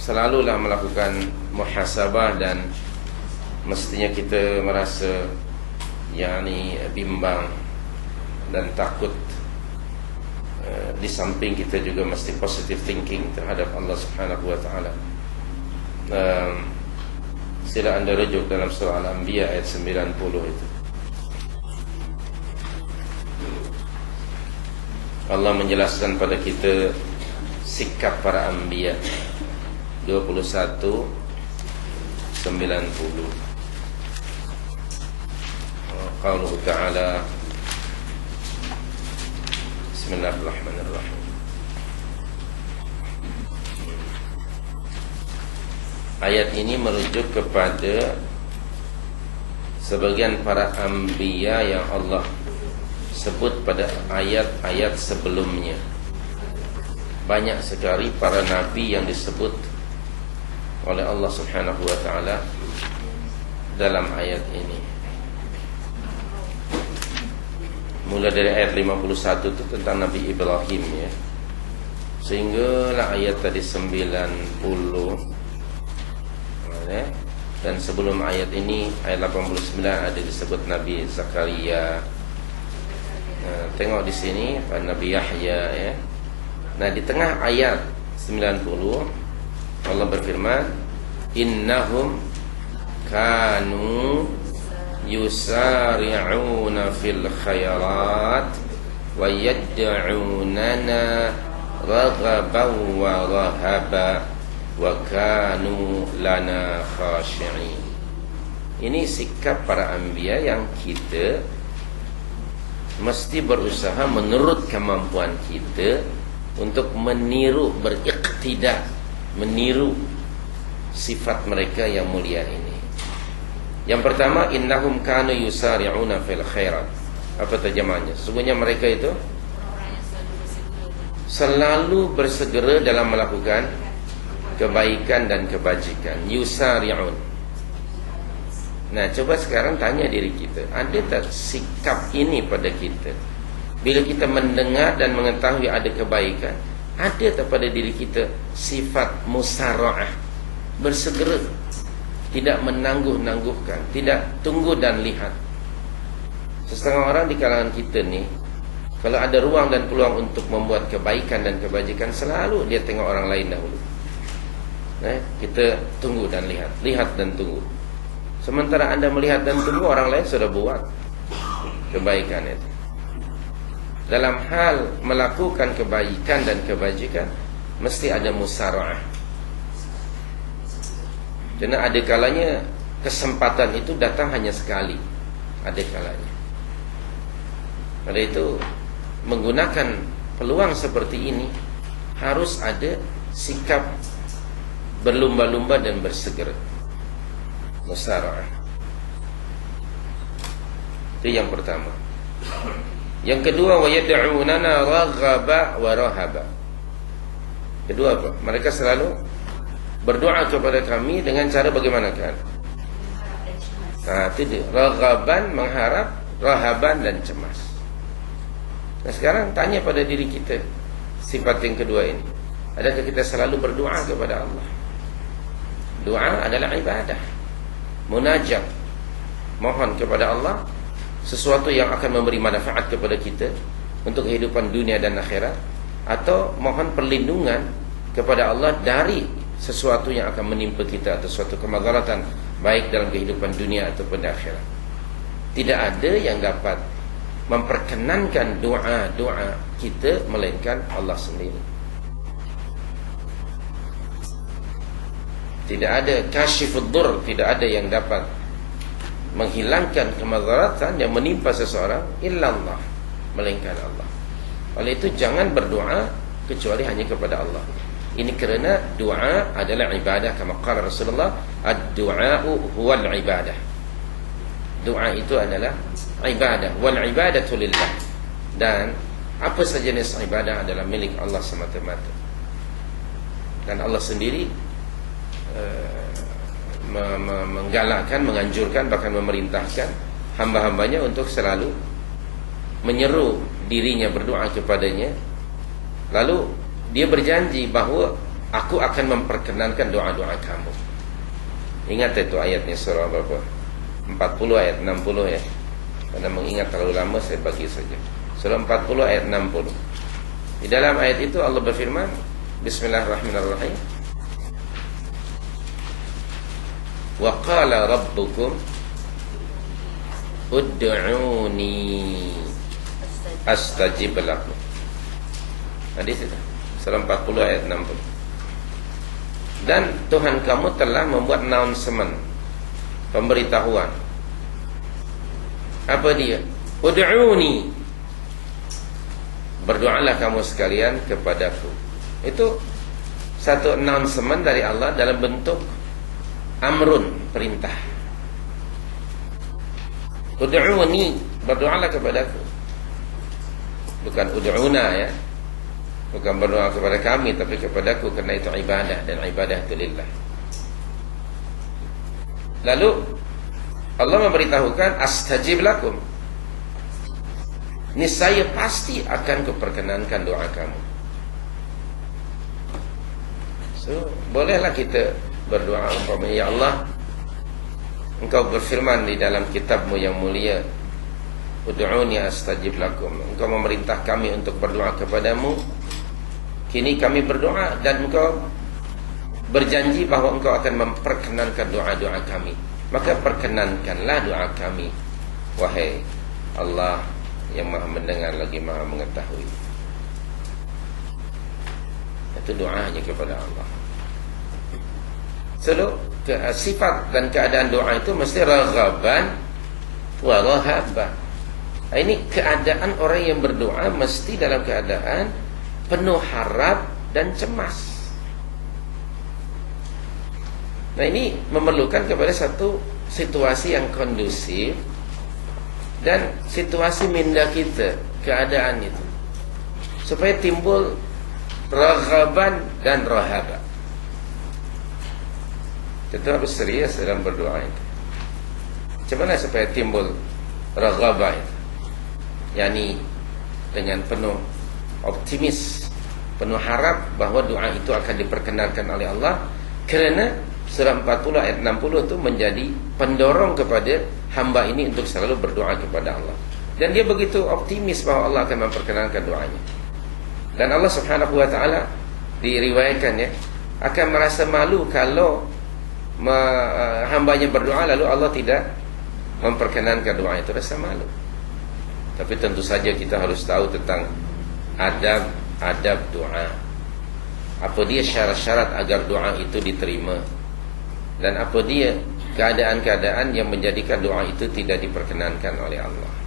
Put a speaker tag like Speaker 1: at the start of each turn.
Speaker 1: selalulah melakukan muhasabah dan mestinya kita merasa yakni bimbang dan takut uh, di samping kita juga mesti positive thinking terhadap Allah Subhanahu wa taala. Um, sila anda rujuk dalam surah Al-Anbiya ayat 90 itu. Allah menjelaskan pada kita sikap para anbiya 21 90 Qauluhu ta'ala. Bismillahirrahmanirrahim. Ayat ini merujuk kepada Sebagian para anbiya yang Allah sebut pada ayat-ayat sebelumnya. Banyak sekali para nabi yang disebut oleh Allah Subhanahu wa taala dalam ayat ini. Mula dari ayat 51 itu tentang Nabi Ibrahim ya. Sehinggalah ayat tadi 90 ya. Dan sebelum ayat ini ayat 89 ada disebut Nabi Zakaria Eh, tengok di sini Nabi Yahya ya. Nah di tengah ayat 90 Allah berfirman innahum kanu yusari'una fil khairat wa yad'unana raghaban wa rahaba wa kanu lana khashi'in. Ini sikap para anbiya yang kita mesti berusaha menurut kemampuan kita untuk meniru beriktidak meniru sifat mereka yang mulia ini. Yang pertama innahum kanu yusari'una fil khairat. Apa terjemahnya? Sesungguhnya mereka itu selalu bersegera dalam melakukan kebaikan dan kebajikan. Yusari'un. Nah, coba sekarang tanya diri kita, ada tak sikap ini pada kita? Bila kita mendengar dan mengetahui ada kebaikan, ada tak pada diri kita sifat musara'ah? Bersegera, tidak menangguh-nangguhkan, tidak tunggu dan lihat. Setengah orang di kalangan kita ni, kalau ada ruang dan peluang untuk membuat kebaikan dan kebajikan, selalu dia tengok orang lain dahulu. Nah, kita tunggu dan lihat, lihat dan tunggu. Sementara anda melihat dan tunggu orang lain sudah buat kebaikan itu. Dalam hal melakukan kebaikan dan kebajikan mesti ada musara'ah. Karena ada kalanya kesempatan itu datang hanya sekali. Ada kalanya. Pada itu menggunakan peluang seperti ini harus ada sikap berlumba-lumba dan bersegera musara'ah. Itu yang pertama. Yang kedua wa yad'unana raghaba wa rahaba. Kedua apa? Mereka selalu berdoa kepada kami dengan cara bagaimana kan? Ha, itu dia. Raghaban mengharap, rahaban dan cemas. Nah sekarang tanya pada diri kita sifat yang kedua ini. Adakah kita selalu berdoa kepada Allah? Doa adalah ibadah munajat mohon kepada Allah sesuatu yang akan memberi manfaat kepada kita untuk kehidupan dunia dan akhirat atau mohon perlindungan kepada Allah dari sesuatu yang akan menimpa kita atau suatu kemadaratan baik dalam kehidupan dunia ataupun akhirat. Tidak ada yang dapat memperkenankan doa-doa kita melainkan Allah sendiri. Tidak ada kasyifud dur Tidak ada yang dapat Menghilangkan kemadaratan yang menimpa seseorang Illallah Melainkan Allah. Oleh itu jangan berdoa Kecuali hanya kepada Allah. Ini kerana doa adalah ibadah Kama kala Rasulullah Ad-du'a'u huwal ibadah. Doa itu adalah ibadah Wal ibadatu lillah. Dan apa sejenis ibadah adalah milik Allah semata-mata. Dan Allah sendiri Eh, menggalakkan, menganjurkan bahkan memerintahkan hamba-hambanya untuk selalu menyeru dirinya berdoa kepadanya lalu dia berjanji bahawa Aku akan memperkenankan doa-doa kamu. Ingat itu ayatnya surah berapa? 40 ayat 60 ya. Karena mengingat terlalu lama saya bagi saja. Surah 40 ayat 60. Di dalam ayat itu Allah berfirman, Bismillahirrahmanirrahim. Wa qala rabbukum ud'uni astajib lakum. Hadis itu. Surah 40 ayat 60 dan Tuhan kamu telah membuat announcement pemberitahuan. Apa dia? Ud'uni. Berdoalah kamu sekalian kepadaku. Itu satu announcement dari Allah dalam bentuk amrun perintah. Ud'uni berdoalah kepadaku bukan ud'una ya. Bukan berdoa kepada kami Tapi kepadaku Kerana itu ibadah Dan ibadah itu lillah. Lalu Allah memberitahukan Astajib lakum. Ini saya pasti akan Keperkenankan doa kamu. So Bolehlah kita berdoa Umpamanya Ya Allah Engkau berfirman di dalam kitabmu yang mulia Udu'uni astajib lakum Engkau memerintah kami untuk berdoa kepadamu Kini kami berdoa dan engkau berjanji bahawa engkau akan memperkenankan doa-doa kami. Maka perkenankanlah doa kami. Wahai Allah yang maha mendengar lagi maha mengetahui. Itu doanya kepada Allah. Selalu ke, sifat dan keadaan doa itu mesti raghaban wa rahaban. Ini keadaan orang yang berdoa mesti dalam keadaan penuh harap dan cemas. Nah ini memerlukan kepada satu situasi yang kondusif dan situasi minda kita keadaan itu supaya timbul raghaban dan rahaba. Kita harus serius dalam berdoa itu. Macam mana supaya timbul raghabah itu? Yani dengan penuh optimis penuh harap bahawa doa itu akan diperkenalkan oleh Allah kerana surah 40 ayat 60 itu menjadi pendorong kepada hamba ini untuk selalu berdoa kepada Allah dan dia begitu optimis bahawa Allah akan memperkenalkan doanya dan Allah subhanahu wa ta'ala diriwayatkan ya akan merasa malu kalau hambanya berdoa lalu Allah tidak memperkenankan doa itu. Rasa malu. Tapi tentu saja kita harus tahu tentang adab adab doa. Apa dia syarat-syarat agar doa itu diterima? Dan apa dia keadaan-keadaan yang menjadikan doa itu tidak diperkenankan oleh Allah